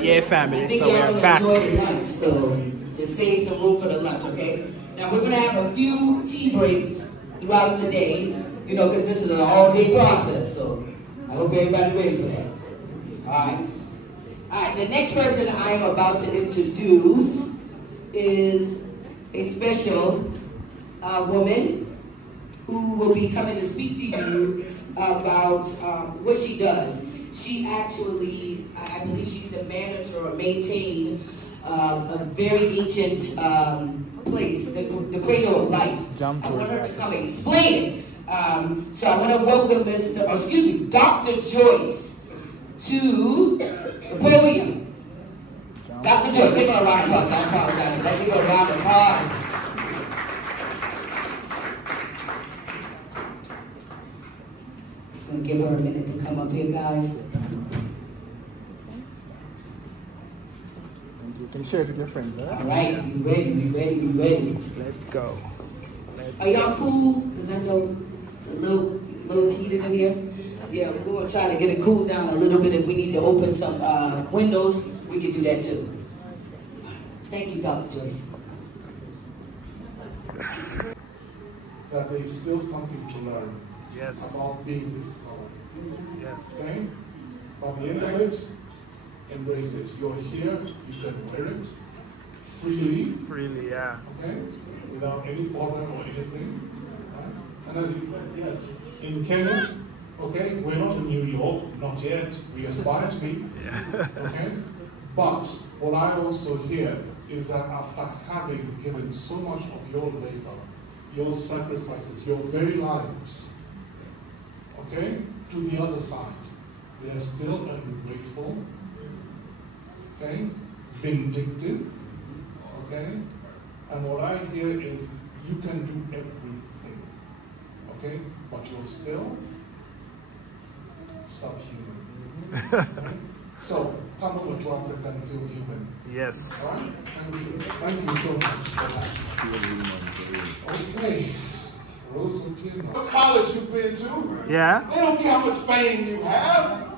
Yeah, family, so we're back. Enjoy the lunch, so just save some room for the lunch, okay? Now we're gonna have a few tea breaks throughout the day, you know, because this is an all-day process, so I hope everybody's ready for that. All right, the next person I am about to introduce is a special woman who will be coming to speak to you about what she does. She actually, I believe she's the manager or maintain a very ancient place, the cradle of life. I want her to come and explain it. So I want to welcome Dr. Joyce to the podium. Dr. Joyce, give her a round of applause. I apologize for that. Give her a round of applause. I'm going to give her a minute to come up here, guys. You can share it with your friends, huh? All right, you ready. Let's go. Are y'all cool? Because I know it's a little heated in here. Yeah, we're going to try to get it cooled down a little bit. If we need to open some windows, we can do that too. Thank you, Dr. Joyce. That there is still something to learn about being this color. Yes. Okay? By the end of it, embrace it. You're here, you can wear it freely. Freely, yeah. Okay? Without any bother or anything. Right? And as you said, yes, in Kenya, okay, we're not in New York, not yet. We aspire to be. Yeah. Okay? But what I also hear is that after having given so much of your labor, your sacrifices, your very lives, okay, to the other side, they are still ungrateful, okay, vindictive, okay, and what I hear is you can do everything, okay, but you're still subhuman. Okay? So come over to Africa and feel human. Yes. All right? Thank you so much for that. Okay. What college you've been to? Yeah. They don't care how much fame you have.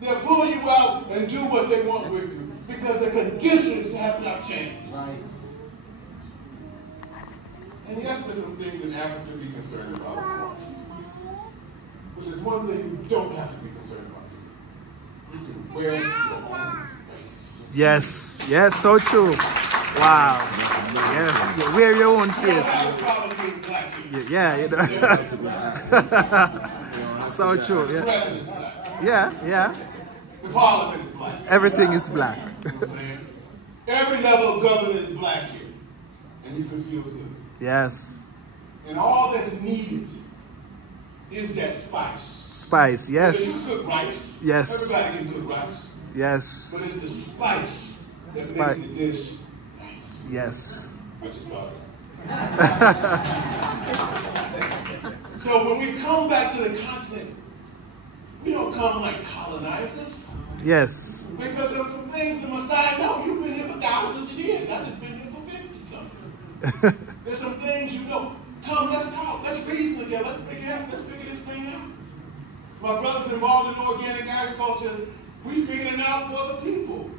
They'll pull you out and do what they want with you because the conditions have not changed. Right. And yes, there's some things in Africa to be concerned about, of course. But there's one thing you don't have to be concerned about. You can wear your own face. Yes, yes, so true. Wow. Yes, you wear your own face. Yeah, you know. So true. Yeah. Yeah. The parliament is black. Everything is black. Every level of government is black here. And you can feel good. Yes. And all that's needed is that spice. Spice, yes. You cook rice. Yes. Everybody can cook rice. Yes. But it's the spice that makes the dish nice. Yes. I just thought of it. So when we come back to the continent, we don't come like colonizers. Yes. Because there were some things the Messiah, no, you've been here for thousands of years. I've just been here for 50-something. There's some things you know. Come, let's talk. Let's reason together. Let's figure this thing out. My brothers involved in organic agriculture, we figured it out for the people.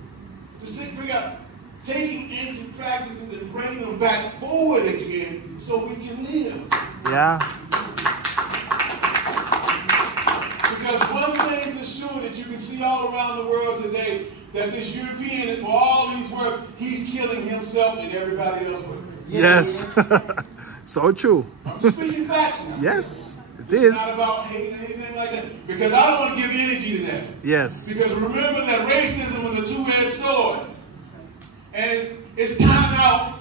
To figure out taking ancient practices and bringing them back forward again so we can live. Yeah. Because one thing is sure that you can see all around the world today, that this European, for all his work, he's killing himself and everybody else with him. Yes. So true. I'm just speaking facts now. Yes, it It's is. not about hating anything like that. Because I don't want to give energy to that. Yes. Because remember that racism was a two-edged sword. And it's time out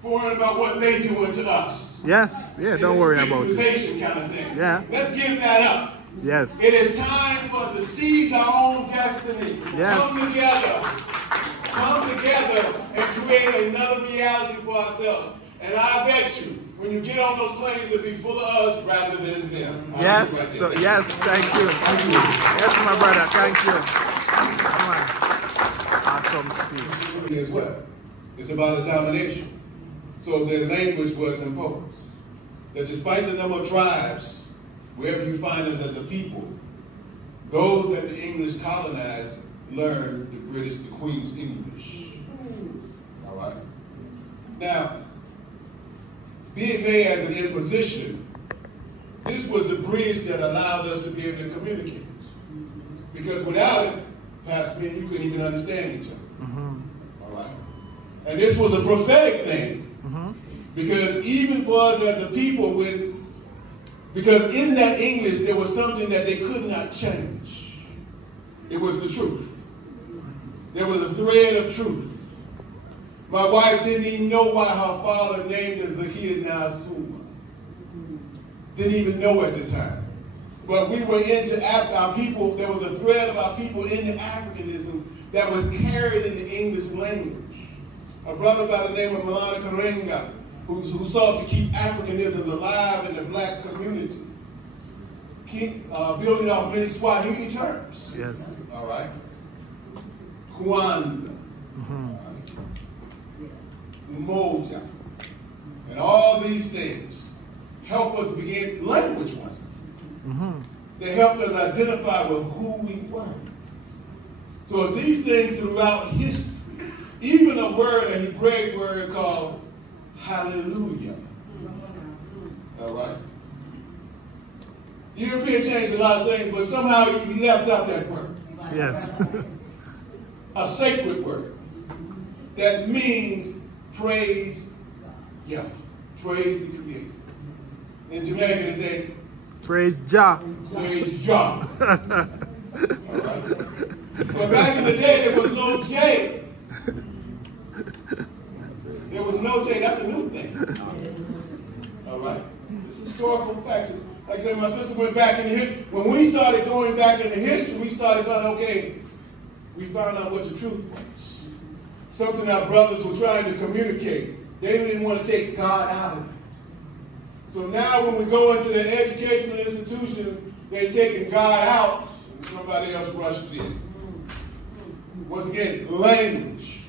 for worrying about what they doing to us. Yes. Yeah, don't worry about it. Kind of thing. Yeah. Let's give that up. Yes. It is time for us to seize our own destiny. Yes. Come together and create another reality for ourselves. And I bet you, when you get on those planes, it'll be full of us rather than them. Yes. So, yes. Thank you. Thank you. Yes, my brother. Thank you. Come on. Awesome speech. As well. It's about a domination. So their language was imposed. That despite the number of tribes, wherever you find us as a people, those that the English colonized learn the Queen's English. All right? Now, being made as an imposition, this was the bridge that allowed us to be able to communicate. Because without it, perhaps me and you couldn't even understand each other. All right? And this was a prophetic thing. Because even for us as a people, because in that English there was something that they could not change. It was the truth. There was a thread of truth. My wife didn't even know why her father named us Zakiya Nazuma. Didn't even know at the time. But we were into our people, there was a thread of our people in the Africanisms that was carried in the English language. A brother by the name of Malana Karenga, who sought to keep Africanism alive in the black community, building off many Swahili terms. Yes. All right. Kwanzaa. Umoja. And all these things help us begin language once again. They helped us identify with who we were. So it's these things throughout history. Even a word, a Hebraic word called hallelujah. All right? European changed a lot of things, but somehow he left out that word. Yes. A sacred word that means praise Yah. Praise the Creator. In Jamaican they say, praise Jah. Praise Jah. All right? But back in the day, there was no J. There was no J. That's a new thing. All right? This is historical facts. Like I said, my sister went back in the history. When we started going back into history, we started going, okay, we found out what the truth was. Something our brothers were trying to communicate. They didn't want to take God out of it. So now when we go into the educational institutions, they're taking God out, and somebody else rushes in. Once again, language.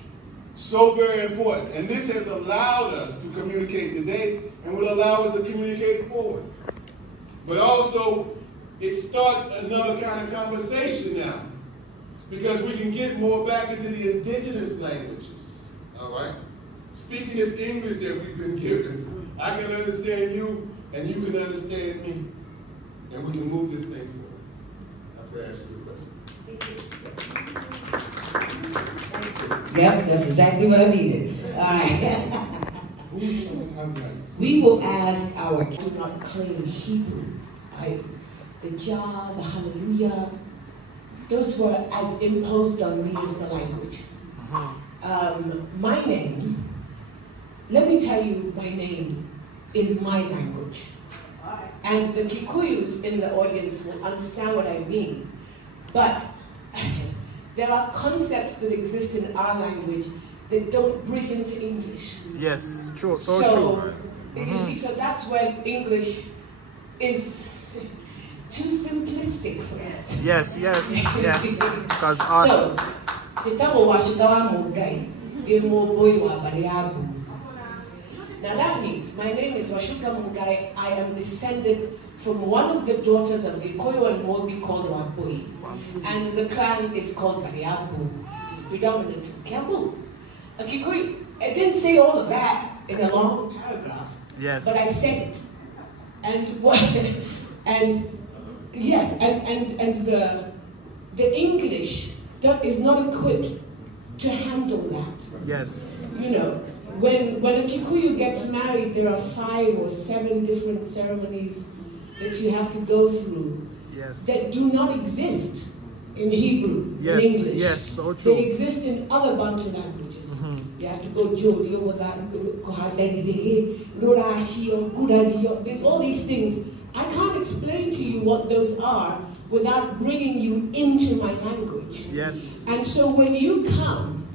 So very important. And this has allowed us to communicate today and will allow us to communicate forward. But also, it starts another kind of conversation now. Because we can get more back into the indigenous languages. All right? Speaking this English that we've been given, I can understand you and you can understand me. And we can move this thing forward. I've asked you a question. Yep, that's exactly what I needed. All right. We will ask our do not claim Hebrew. Right? The Jah, the Hallelujah, those were as imposed on me as the language. My name, let me tell you my name in my language. And the Kikuyus in the audience will understand what I mean. But there are concepts that exist in our language that don't bridge into English. Yes, true, so true. You see, so that's when English is too simplistic for us. Yes, yes, yes. Because so, now that means my name is Washuka Mungai. I am descended from one of the daughters of the Koyo and Mobi called Wabui. And the clan is called Bariabu. It's predominant in Kiambu. Kikuyu, I didn't say all of that in a long paragraph. Yes. But I said it. And what and yes, and the English is not equipped to handle that. Yes. You know, when a Kikuyu gets married, there are 5 or 7 different ceremonies that you have to go through. Yes. That do not exist in Hebrew, yes. in English. Yes, so true. They exist in other Bantu languages. You have to go Jodi, there's all these things. I can't explain to you what those are without bringing you into my language. Yes. And so when you come,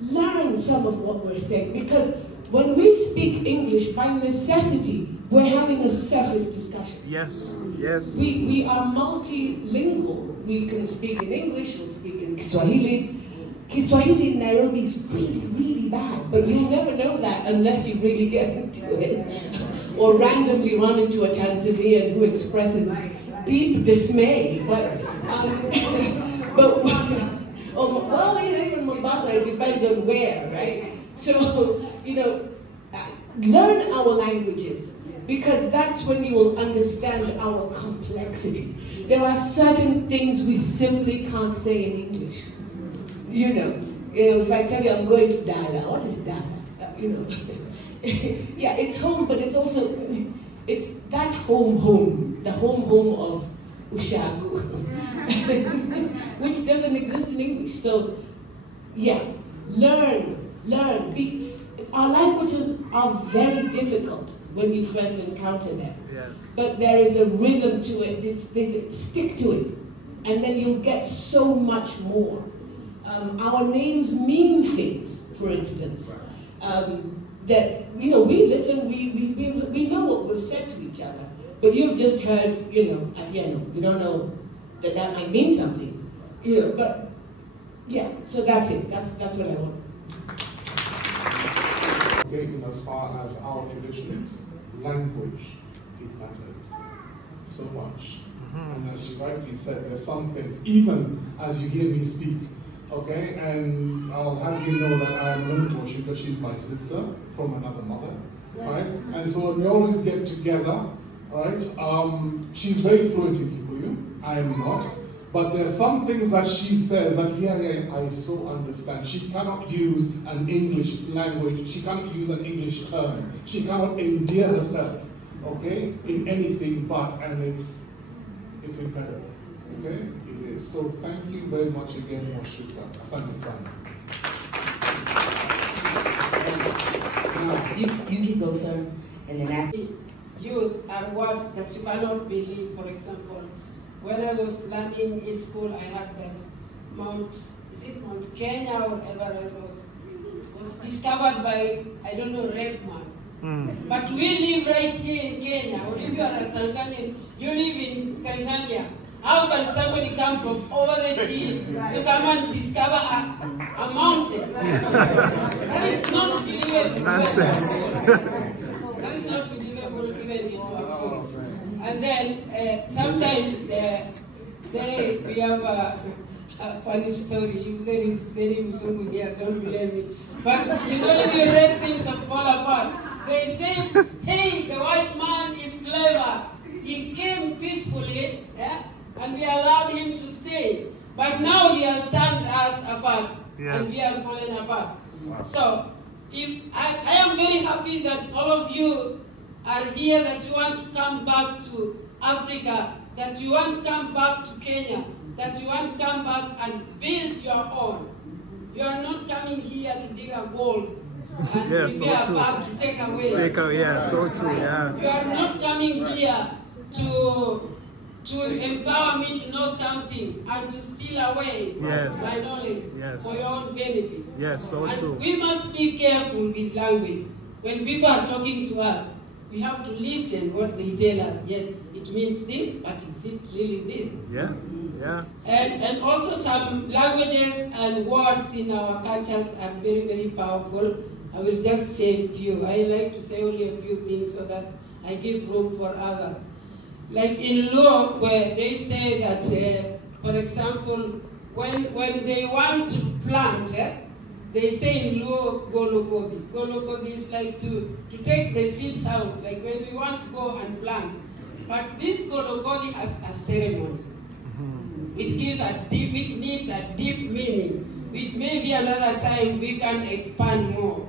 learn some of what we're saying, because when we speak English, by necessity, we're having a surface discussion. Yes, yes. We are multilingual. We can speak in English, we'll speak in Kiswahili. Kiswahili in Nairobi is really, really bad, but you'll never know that unless you really get into it. Or randomly run into a Tanzanian who expresses deep dismay. But Well, even Mombasa, it depends on where, right? So, learn our languages, because that's when you will understand our complexity. There are certain things we simply can't say in English. If I tell you I'm going to Dala, what is Dala? Yeah, it's home, but it's also, it's that home, the home of Ushagu, which doesn't exist in English. So, yeah, learn. Our languages are very difficult when you first encounter them. Yes. But there is a rhythm to it. Stick to it, and then you'll get so much more. Our names mean things, for instance. That we listen, we know what we've said to each other, but you've just heard, Atieno. You don't know that might mean something, But yeah, so that's it. That's what I want. In as far as our traditions, language, it matters so much. And as you rightly said, there's some things, even as you hear me speak, okay, and I'll have you know that I'm Luntoshi because she's my sister from another mother, right? And so when we always get together, right, she's very fluent in Kikuyu, I am not. But there's some things that she says that, I so understand. She cannot use an English language. She cannot use an English term. She cannot endear herself, okay, in anything but, and it's incredible, okay? It is. So thank you very much again, Moshuka. Asante sana. You can go, sir, and then after. Use are words that you cannot believe. For example, when I was learning in school, I had that Mount Kenya or whatever it was discovered by, I don't know, Redman. But we live right here in Kenya, or if you are a Tanzanian, you live in Tanzania. How can somebody come from over the sea to come and discover a mountain? That is not believable. Nonsense. That is not believable even into a food. And then sometimes we have a funny story. If there is any Musungu here, don't believe me. But if you read things that fall apart, they say, hey, the white man is clever. He came peacefully, and we allowed him to stay. But now he has turned us apart, and we are falling apart. Wow. So, I am very happy that all of you are here, that you want to come back to Africa, that you want to come back to Kenya, that you want to come back and build your own. You are not coming here to dig a gold and prepare back to take away. So true, yeah. You are not coming here to empower me to know something and to steal away my knowledge for your own benefit. Yes, so true. And we must be careful with language. When people are talking to us, we have to listen what they tell us. Yes, it means this, but is it really this? Yes, yeah. And also some languages and words in our cultures are very, very powerful. I will just say a few. I like to say only a few things so that I give room for others. Like in Luo, where they say that, for example, when they want to plant, they say in Luo, golokodi. Golokodi is like to take the seeds out, like when we want to go and plant. But this golokodi has a ceremony. It gives it needs a deep meaning, which maybe another time we can expand more.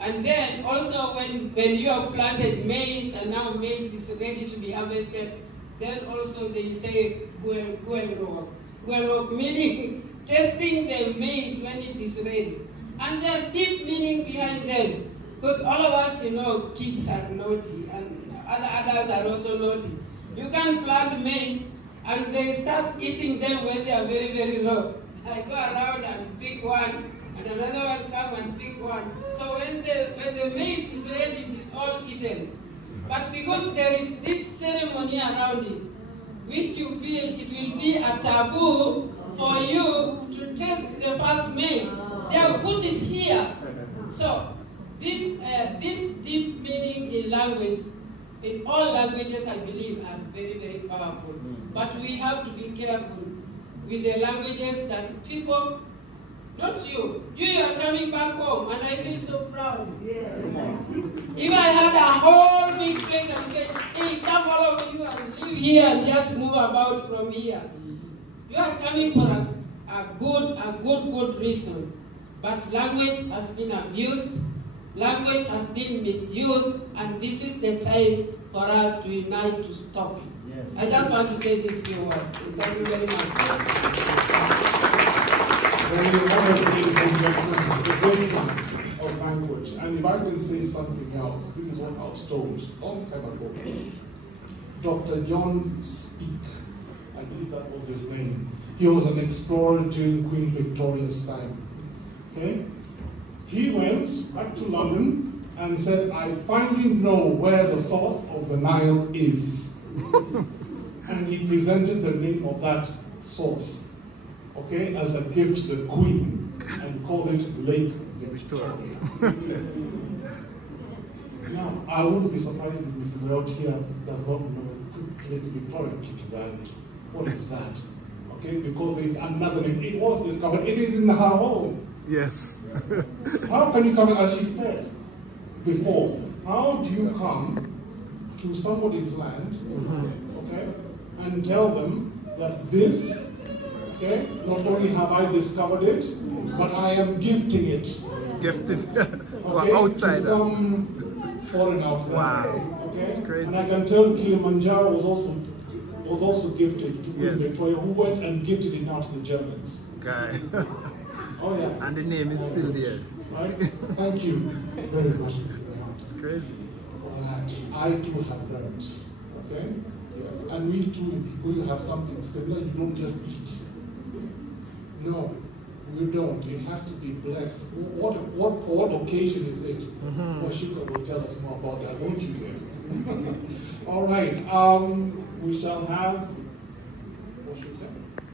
And then also when you have planted maize and now maize is ready to be harvested, then also they say guelrok. Guelrok meaning testing the maize when it is ready. And there are deep meaning behind them. Because all of us, kids are naughty and other adults are also naughty. You can plant maize and they start eating them when they are very, very raw. I go around and pick one, and another one come and pick one. So when the maize is ready, it is all eaten. But because there is this ceremony around it, which you feel it will be a taboo for you to taste the first maize, they have put it here. So this deep meaning in language, in all languages, I believe, are very, very powerful. But we have to be careful with the languages that people Not you. You are coming back home, and I feel so proud. Yes. If I had a whole big place and say, hey, come all over you and live here and just move about from here. You are coming for a good reason. But language has been abused, language has been misused, and this is the time for us to unite to stop it. Yes. I just want to say these few words. Thank you very much. The basis of language. And if I can say something else, this is what I was told a long time ago. Dr. John Speak, I believe that was his name. He was an explorer during Queen Victoria's time. Okay? He went back to London and said, I finally know where the source of the Nile is. And he presented the name of that source, okay, as a gift to the Queen, and called it Lake Victoria. Now, I wouldn't be surprised if Mrs. Out here does not know Lake Victoria. What is that? Okay, because there is another name. It was discovered. It is in her home. Yes. How can you come, as she said before, how do you come to somebody's land, okay, and tell them that this, okay, not only have I discovered it, but I am gifting it. Gifted. Okay, Outside. To some foreign out there. Wow. Okay? That's crazy. And I can tell Kilimanjaro was also gifted to Queen Victoria, who went and gifted it now to the Germans. Okay. Oh yeah. And the name is still there. Right? Thank you very much, Mr. It's crazy. I too have learned. Okay? Yes. And we too, we have something similar. You don't just eat. No, we don't. It has to be blessed. For what occasion is it? Washika will tell us more about that, won't you, dear? All right. We shall have Washika.